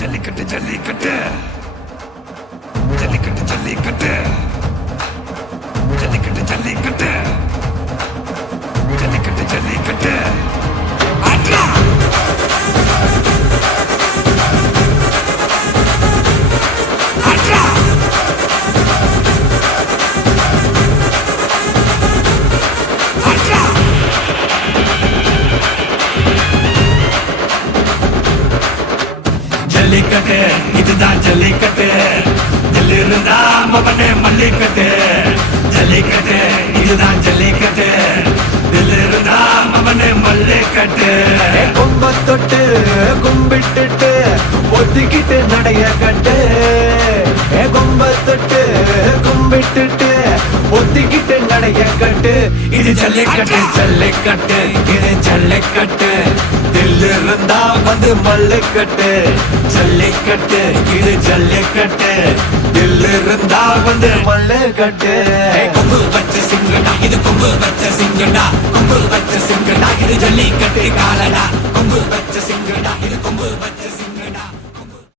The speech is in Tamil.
ஜல்லிக்கட்டு ஜல்லிக்கட்டு ஜல்லிக்கட்டு ஜல்லிக்கட்டு ஜல்லிக்கட்டு ஜல்லிக்கட்டு ஜல்லிக்கட்டு ஜல்லிக்கட்டு ஆட்ரா ஆட்ரா ஆட்ரா ஜல்லிக்கட்டு இதுதான் ஜல்லிக்கட்டு தில்லிருந்தா மவனே மல்லிக்கட்டு ஜல்லிக்கட்டு இதுதான் ஜல்லிக்கட்டு தில்லிருந்தா மவனே மல்லிக்கட்டு கொம்ப தொட்டு கும்பிட்டுட்டு ஒத்திக்கிட்டு நடைய கட்டு கொம்ப தொட்டு கும்பிட்டுட்டு ஒத்திக்கிட்டு நடைய கட்டு இது ஜல்லிக்கட்டு ஜல்லிக்கட்டு இது ஜல்லிக்கட்டு தில்லிருந்தா வந்து மல்லுக்கட்டு ஜல்லிக்கட்டு இது ஜல்லிக்கட்டு தில்லிருந்தா வந்து மல்லுக்கட்டு கொம்பு வச்ச சிங்கடா இது கொம்பு வச்ச சிங்கடா கொம்பு வச்ச சிங்கடா இது ஜல்லிக்கட்டு காலடா கொம்பு வச்ச சிங்கடா இது கொம்பு வச்ச சிங்கடா